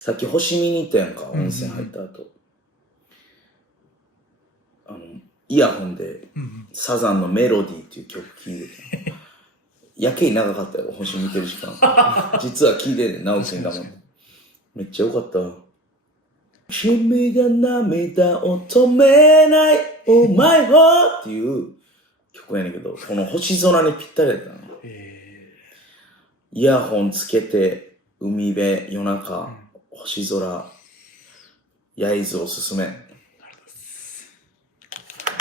さっき星見に行ったやんか、温泉入った後。イヤホンで、サザンのメロディーっていう曲聴いてた。やけに長かったよ、星見てる時間。実は聴いてんねん、直樹だもん。めっちゃよかった。君が涙を止めない、Oh my heart っていう曲やねんけど、この星空にぴったりやったの。イヤホンつけて、海辺、夜中、星空、焼津おすすめ。